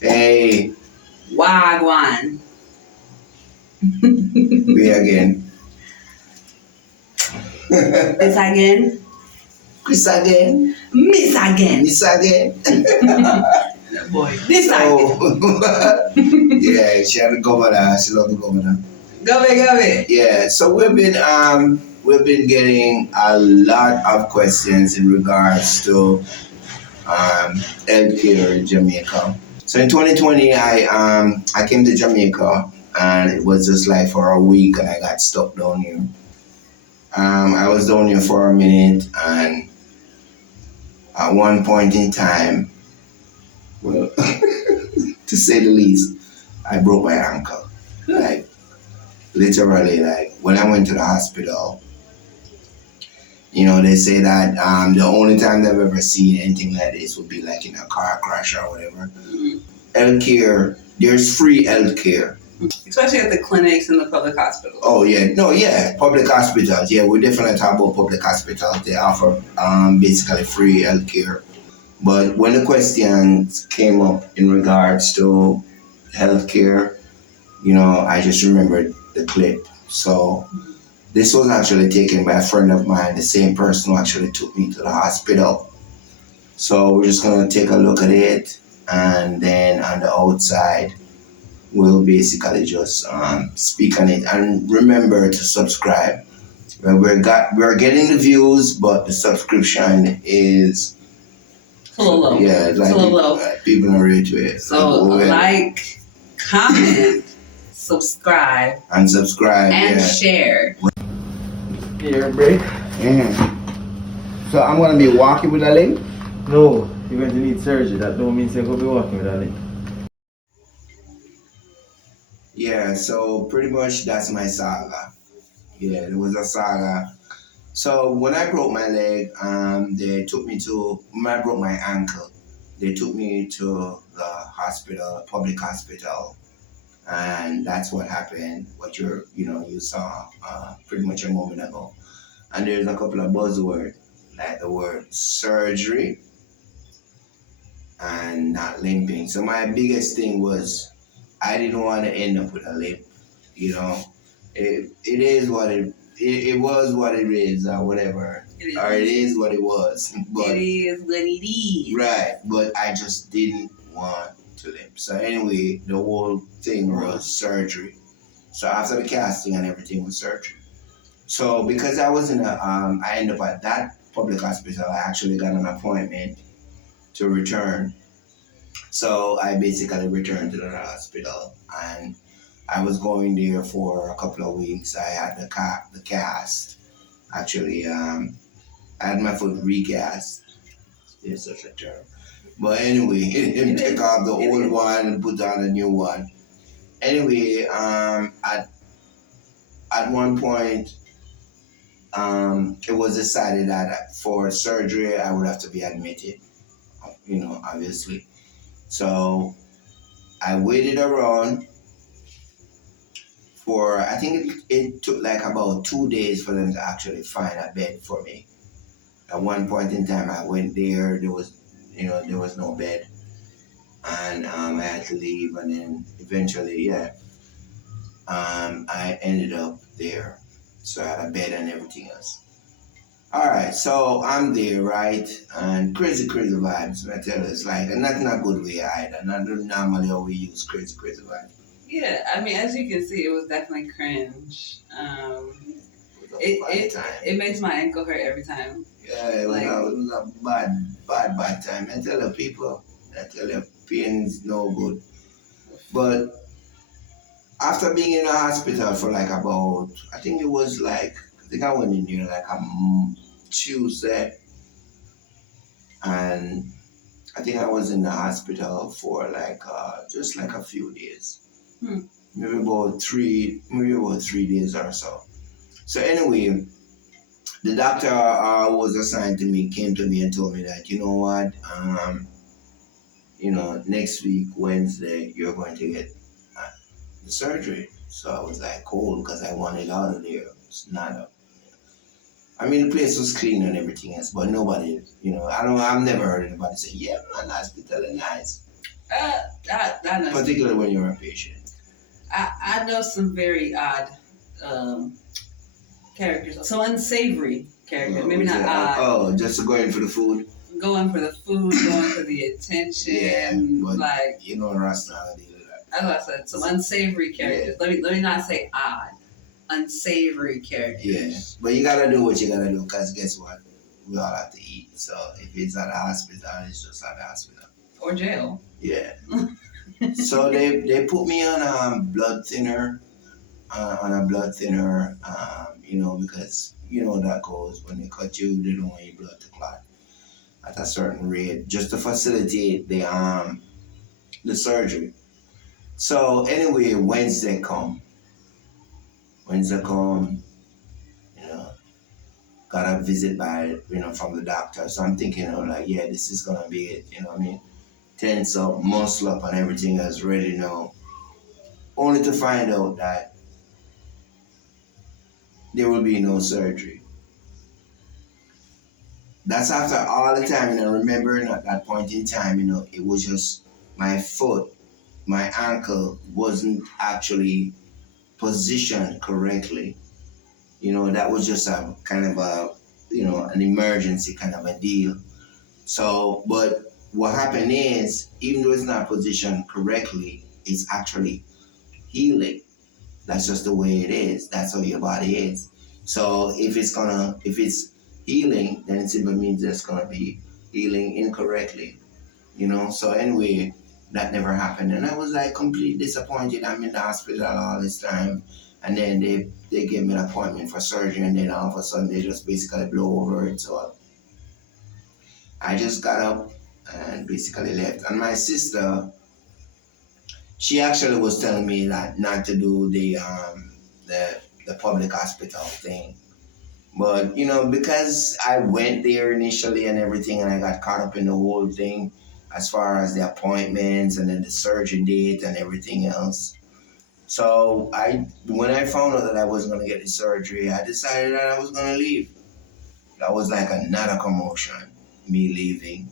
Hey, Wagwan. we again. This again. Chris again. Miss again. Miss again. Boy. This So, again. yeah, she had the governor. She loved the governor. Go it. Yeah, so we've been getting a lot of questions in regards to healthcare in Jamaica. So in 2020, I came to Jamaica and it was just like for a week and I got stuck down here. I was down here for a minute and at one point in time, well, to say the least, I broke my ankle. Like literally, like when I went to the hospital, they say that the only time they've ever seen anything like this would be like in a car crash or whatever. Healthcare, there's free healthcare. Especially at the clinics and the public hospitals. Oh yeah, no, yeah, public hospitals. Yeah, we definitely talk about public hospitals. They offer basically free healthcare. But when the questions came up in regards to healthcare, I just remembered the clip. So this was actually taken by a friend of mine, the same person who actually took me to the hospital. So we're just gonna take a look at it, and then on the outside, we'll basically just speak on it. And remember to subscribe. We're getting the views, but the subscription is a little low. Yeah, it's like a little low. People are ready to it. So like, comment, subscribe, and share. Here, break. So I'm gonna be walking with a limp? No, you're going to need surgery. That don't mean you're going to be walking with a limp. Yeah, so pretty much that's my saga. Yeah, it was a saga. So when I broke my leg, when I broke my ankle, they took me to the hospital, public hospital, and that's what happened. What you saw pretty much a moment ago. And there's a couple of buzzwords like the word surgery and not limping. So my biggest thing was I didn't want to end up with a limp. It is what it was what it is or whatever. It is what it was. But it is what it is. Right, but I just didn't want to limp. So anyway, the whole thing was surgery. So after the casting and everything was surgery. So because I was I ended up at that public hospital, I actually got an appointment to return. So I basically returned to the hospital and I was going there for a couple of weeks. I had the cast. Actually, I had my foot recast. There's such a term. But anyway, take off the old one and put on a new one. Anyway, at one point, it was decided that for surgery, I would have to be admitted, obviously. So I waited around for, I think it took like about 2 days for them to actually find a bed for me. At one point in time, I went there, there was no bed. And I had to leave, and then eventually, I ended up there. So I had a bed and everything else. All right, so I'm there, right? And crazy vibes. I tell you, it's like, and not in a good way either. Not normally how we use crazy vibes. Yeah, I mean, as you can see, it was definitely cringe. It makes my ankle hurt every time. Yeah, it was a bad time. I tell the people, pain's no good. But after being in the hospital for like about, I think I went in there like a Tuesday, and I think I was in the hospital for like just like a few days, maybe about 3 days or so. So anyway, the doctor who was assigned to me came to me and told me that, you know what, next week Wednesday you're going to get the surgery. So I was like, cool, because I wanted out of there. It's not the place was clean and everything else, but nobody, I've never heard anybody say, yeah, man, hospital is nice. I know. particularly when you're a patient. I know some very odd characters, some unsavory characters. Maybe not odd. Oh, just going for the food. Going for the food, going for the attention, but like you know, Rasta deal with that. that's what I said. Some unsavory characters. Let me not say odd. Unsavory characters. Yeah, but you gotta do what you gotta do, because guess what? We all have to eat. So if it's at the hospital, it's just at the hospital. Or jail. Yeah. So they put me on a blood thinner, you know, because you know that goes when they cut you, they don't want your blood to clot at a certain rate, just to facilitate the surgery. So anyway, Wednesday come, you know, got a visit from the doctor. So I'm thinking, like, yeah, this is gonna be it, you know what I mean? Tense up, muscle up, and everything is ready now. Only to find out that there will be no surgery. That's after all the time, remembering at that point in time, it was just my foot, my ankle wasn't actually positioned correctly. That was just a kind of an emergency kind of a deal. So, but what happened is, even though it's not positioned correctly, it's actually healing. That's just the way it is. That's how your body is. So if it's healing, then it simply means it's gonna be healing incorrectly. So anyway, that never happened. And I was like completely disappointed. I'm in the hospital all this time. And then they gave me an appointment for surgery, and then all of a sudden they just basically blow over it. So I just got up and basically left. And my sister, she actually was telling me that not to do the public hospital thing. But, because I went there initially and everything, and I got caught up in the whole thing as far as the appointments and then the surgery date and everything else. So when I found out that I wasn't going to get the surgery, I decided that I was going to leave. That was like another commotion, me leaving,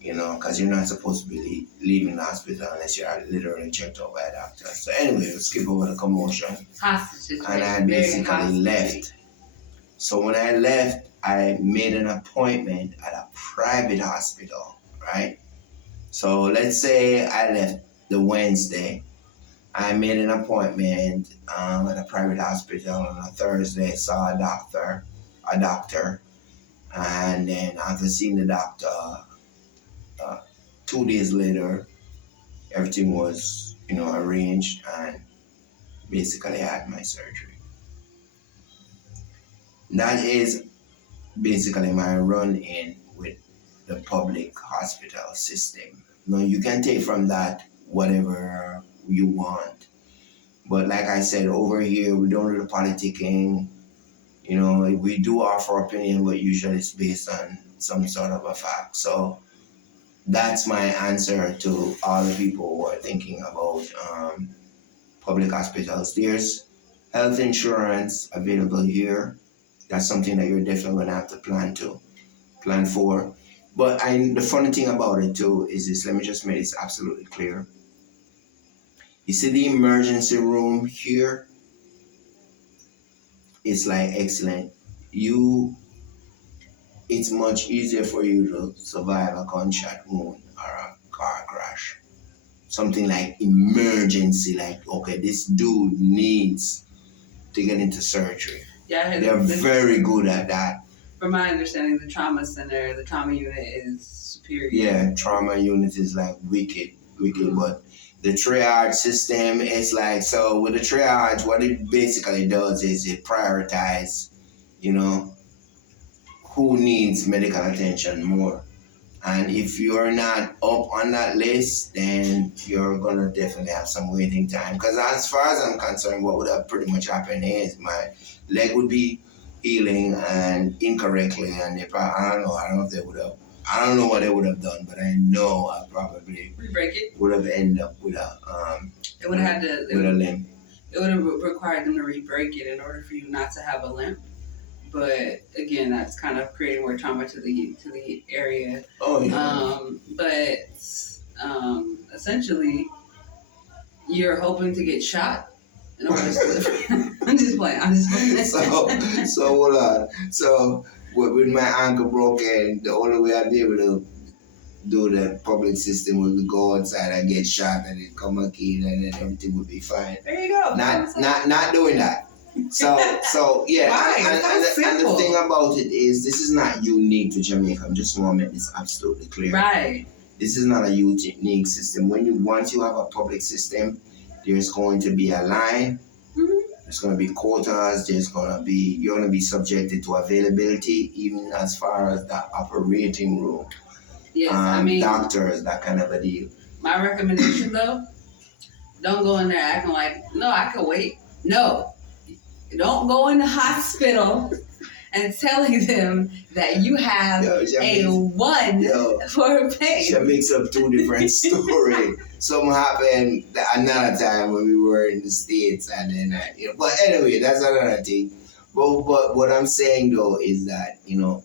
because you're not supposed to be leaving the hospital unless you're literally checked out by a doctor. So anyway, we'll skip over the commotion. Hostage. And I basically left. So when I left, I made an appointment at a private hospital, right? So let's say I left the Wednesday. I made an appointment at a private hospital on a Thursday, saw a doctor, and then after seeing the doctor, 2 days later, everything was, arranged, and basically I had my surgery. That is basically my run-in with the public hospital system. Now, you can take from that whatever you want. But like I said, over here, we don't do the politicking. We do offer opinion, but usually it's based on some sort of a fact. So that's my answer to all the people who are thinking about public hospitals. There's health insurance available here. That's something that you're definitely going to have to plan for. But the funny thing about it too is this. Let me just make this absolutely clear. You see the emergency room here? It's like excellent. It's much easier for you to survive a gunshot wound or a car crash. Something like emergency, like, okay, this dude needs to get into surgery. Yeah, they're very good at that. From my understanding, the trauma center, the trauma unit is superior. Yeah, trauma unit is like wicked, Mm-hmm. But the triage system is like, so with the triage, what it basically does is it prioritizes, who needs medical attention more. And if you're not up on that list, then you're going to definitely have some waiting time. Because as far as I'm concerned, what would have pretty much happened is my leg would be healing and incorrectly. And I don't know if they would have, I don't know what they would have done, but I know I probably re-break it. Would have ended up with a It would have had to. With a limp. It would have required them to re-break it in order for you not to have a limp. But again, that's kind of creating more trauma to the area. Oh yeah. But essentially you're hoping to get shot in order to. I'm just playing. So hold on. So with my ankle broken, the only way I'd be able to do the public system would be go outside and get shot and then come back in and then everything would be fine. There you go. Not doing that. So yeah, and the thing about it is this is not unique to Jamaica. I just want to make this absolutely clear. Right. This is not a unique system. Once you have a public system, there's going to be a line. Mm-hmm. There's going to be quotas. You're going to be subjected to availability, even as far as the operating room. Yes, doctors, that kind of a deal. My recommendation though, don't go in there acting like, no, I can wait. No, don't go in the hospital and telling them that you have one for pain. She mix up two different stories. Something happened another time when we were in the States, and then but anyway, that's another thing. But what I'm saying though is that you're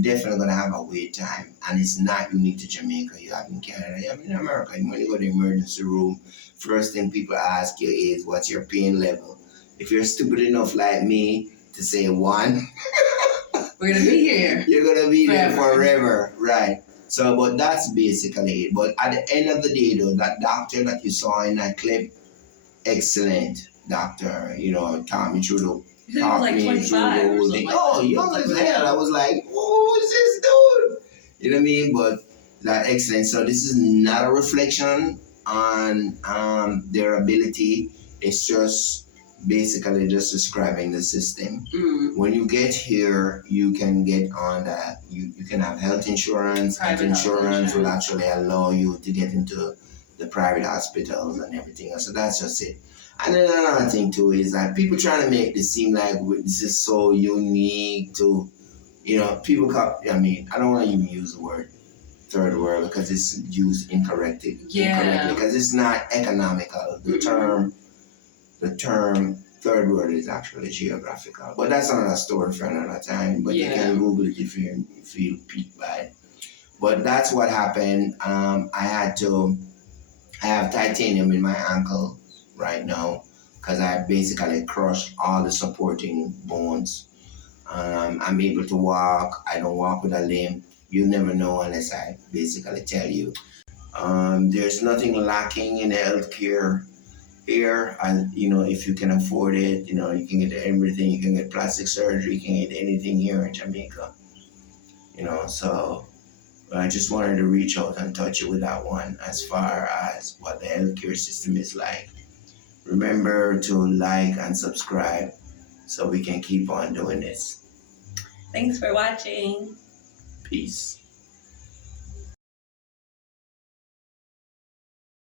definitely gonna have a wait time, and it's not unique to Jamaica. You have in Canada, you have in America. When you go to the emergency room, first thing people ask you is, "What's your pain level?" If you're stupid enough like me to say 1, we're gonna be here. You're gonna be there forever, right? So, but that's basically it. But at the end of the day, though, that doctor that you saw in that clip, excellent doctor. Taught me through the. Talk like 25 or something. Oh, young as hell. I was like, who is this dude? You know what I mean? But that excellent. So this is not a reflection on their ability. It's just basically just describing the system. Mm. When you get here, you can get on that. You can have health insurance. Health insurance will actually allow you to get into the private hospitals and everything. So that's just it. And then another thing too is that people trying to make this seem like this is so unique to, people I don't want to even use the word third world because it's used incorrectly. Because it's not economical. The term third world is actually geographical. But that's another story for another time. But you can Google it if you feel piqued by it. But that's what happened. I have titanium in my ankle right now because I basically crushed all the supporting bones. I'm able to walk. I don't walk with a limp. You never know unless I basically tell you. There's nothing lacking in healthcare here, and if you can afford it, you can get everything. You can get plastic surgery. You can get anything here in Jamaica. So I just wanted to reach out and touch you with that one as far as what the healthcare system is like. Remember to like and subscribe so we can keep on doing this. Thanks for watching. Peace.